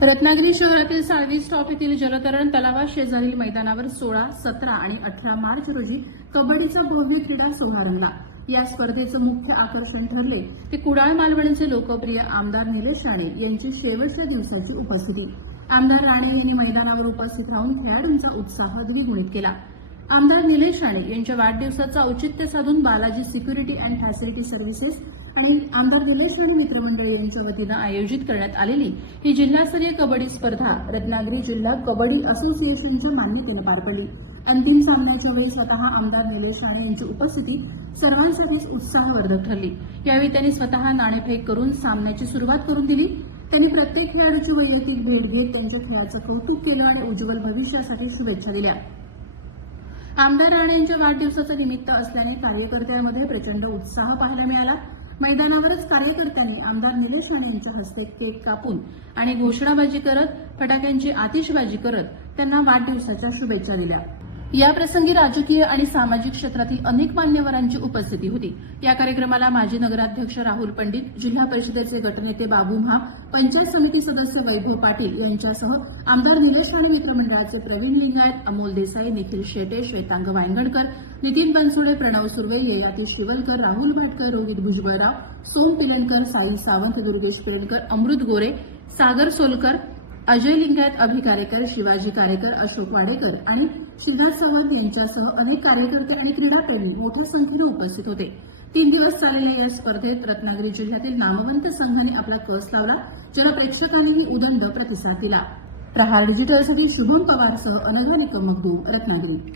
रत्नागिरी शहरातील साळवी स्टॉप येथील जलतरण तलावा शेजारील मैदानावर 16, 17 आणि 18 मार्च रोजी कबड्डीचा भव्य क्रीडा सोहळा रंगला। या स्पर्धेचं मुख्य आकर्षण ठरले ते कुडाळ मालवणचे लोकप्रिय आमदार निलेश राणे यांची शेवटच्या दिवसाची उपस्थिती। आमदार राणे यांनी मैदानावर उपस्थित राहून खेळाडूंचा उत्साह द्विगुणित केला। आमदार निलेश राणे यांच्या वाढदिवसाचं औचित्य साधून Balaji security and facility services आणि आमदार निलेश राणे मित्रमंडळ यांच्या वतीनं आयोजित करण्यात आलेली ही जिल्हास्तरीय कबड्डी स्पर्धा रत्नागिरी जिल्हा कबड्डी असोसिएशनच्या मान्यतेनं पार पडली। अंतिम सामन्याच्या वेळी स्वतः आमदार निलेश राणे यांची उपस्थिती सर्वांसाठीच उत्साहवर्धक ठरली। यावेळी त्यांनी स्वतः नाणेफेक करून सामन्याची सुरुवात करून दिली। त्यांनी प्रत्येक खेळाडूची वैयक्तिक भेट घेत त्यांच्या खेळाचं कौतुक केलं आणि उज्ज्वल भविष्यासाठी शुभेच्छा दिल्या। आमदार राणे यांच्या वाढदिवसाचं निमित्त असल्याने कार्यकर्त्यांमध्ये प्रचंड उत्साह पाहायला मिळाला। मैदानावरच कार्यकर्त्यांनी आमदार निलेश राणे यांच्या हस्ते केक कापून आणि घोषणाबाजी करत फटाक्यांची आतिषबाजी करत त्यांना वाढदिवसाच्या शुभेच्छा दिल्या। याप्रसंगी राजकीय आणि सामाजिक क्षेत्रातील अनेक मान्यवरांची उपस्थिती होती। या कार्यक्रमाला माजी नगराध्यक्ष राहुल पंडित, जिल्हा परिषदेचे गटनेते बाबू म्हाप, पंचायत समिती सदस्य वैभव पाटील यांच्यासह आमदार निलेश राणे मित्रमंडळाचे प्रवीण लिंगायत, अमोल देसाई, निखिल शेटे, श्वेतांग वायंगणकर, नितीन बनसोडे, प्रणव सुर्वे, ययाती शिवलकर, राहुल भाटकर, रोहित भुजबळराव, सोम पिलणकर, साई सावंत, दुर्गेश पिलणकर, अमृत गोरे, सागर सोलकर, अजय लिंगायत, अभि कारेकर, शिवाजी कारेकर, अशोक वाडेकर आणि श्रीनाथ चव्हाण यांच्यासह अनेक कार्यकर्ते आणि क्रीडाप्रेमी मोठ्या संख्येने उपस्थित होते। 3 दिवस चाललेल्या या स्पर्धेत रत्नागिरी जिल्ह्यातील नामवंत संघांनी आपला कस लावला, ज्याला प्रेक्षकांनीही उदंड प्रतिसाद दिला। प्रहार डिजिटलसाठी शुभम पवारसह अनघा निकम मगदूम, रत्नागिरी।